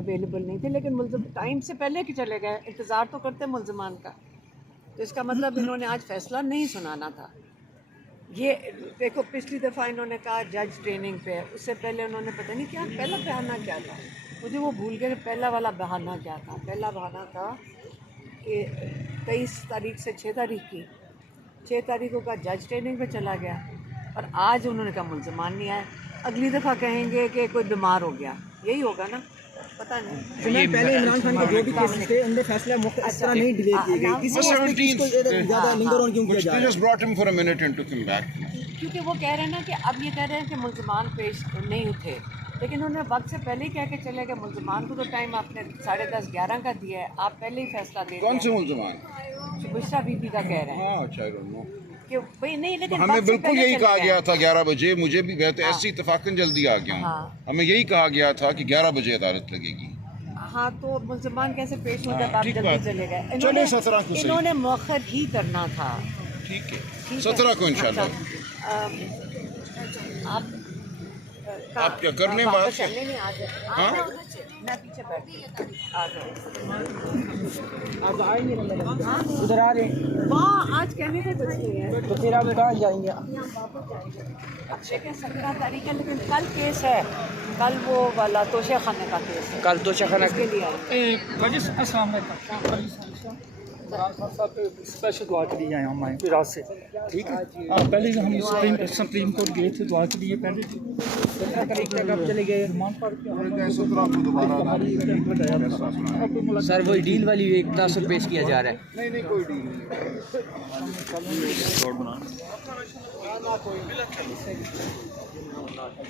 Available نہیں تھے، لیکن ملزم ٹائم سے پہلے کہ چلے گئے، انتظار تو کرتے ملزمان کا، تو اس کا مطلب انہوں نے آج فیصلہ نہیں سنانا تھا۔ یہ دیکھو پچھلی دفعہ انہوں نے کہا جج ٹریننگ پہ، اس سے پہلے انہوں نے پتہ نہیں کیا پہلا بہانہ کیا تھا، مجھے وہ بھول گئے کہ پہلا والا بہانہ کیا تھا۔ پہلا بہانہ تھا کہ 23 تاریخ سے 6 تاریخ کی، 6 تاریخوں کا جج ٹریننگ پہ چلا گیا، اور آج انہوں نے کہا ملزمان نہیں آئے، اگلی دفعہ کہیں گے کہ کوئی بیمار ہو گیا، یہی ہوگا نا، پتہ نہیں۔ پہلے عمران خان کے جو بھی کیسز تھے ان میں فیصلہ اس طرح نہیں ڈیلے کیے گئے، اس کو زیادہ لنگر آن کیوں کیا جا رہا ہے؟ کیونکہ وہ کہہ رہے ہیں نا کہ اب یہ کہہ رہے ہیں کہ ملزمان پیش نہیں تھے، لیکن انہوں نے وقت سے پہلے ہی کہہ کے چلے گئے، ملزمان کو تو ٹائم آپ نے 10:30 11 کا دیا ہے، آپ پہلے ہی فیصلہ دے دیں۔ کون سے ملزمان؟ بشرا بی بی کا کہہ رہے ہیں ہاں اچھا کہ بھئی نہیں، لیکن ہمیں وقت سے بالکل پہلے یہی چلے کہا گئے۔ گیا تھا 11 بجے، مجھے بھی بہت ایسی اتفاقاً جلدی آ گیا ہاں۔ ہوں، ہمیں یہی کہا گیا تھا کہ 11 بجے عدالت لگے گی۔ ہاں تو ملزمان کیسے پیش ہو جب آپ ٹھیک جلدی بات چلے گئے؟ چلے 17 کو انہوں نے مؤخر ہی کرنا تھا۔ ٹھیک ہے ٹھیک ہے؟ 17 کو انشاءاللہ۔ آپ کیا کرنے بات کیا؟ نہیں آ جائے، ہاں میں پیچھے بیٹھی آ جاؤ۔ آپ آئیں گے ادھر آ رہے ہیں وہاں آج کہنے کا کچھ نہیں ہے، تو پھر آپ کہاں جائیں گے؟ لیکن 17 تاریخ ہے، لیکن کل کیس ہے، کل وہ والا توشہ خانے کا کیس ہے، کل تو شخنا اس کے لیے آئے۔ السلام علیکم صاحب اسپیشل دعا کے لیے آئے ہم آئے رات سے، ٹھیک ہے؟ پہلے ہم سپریم کورٹ گئے تھے دعا کے لیے، پہلے چلے گئے سر وہی ڈیل والی ایک تاثر پیش کیا جا رہا ہے۔ نہیں کوئی ڈیل نہیں۔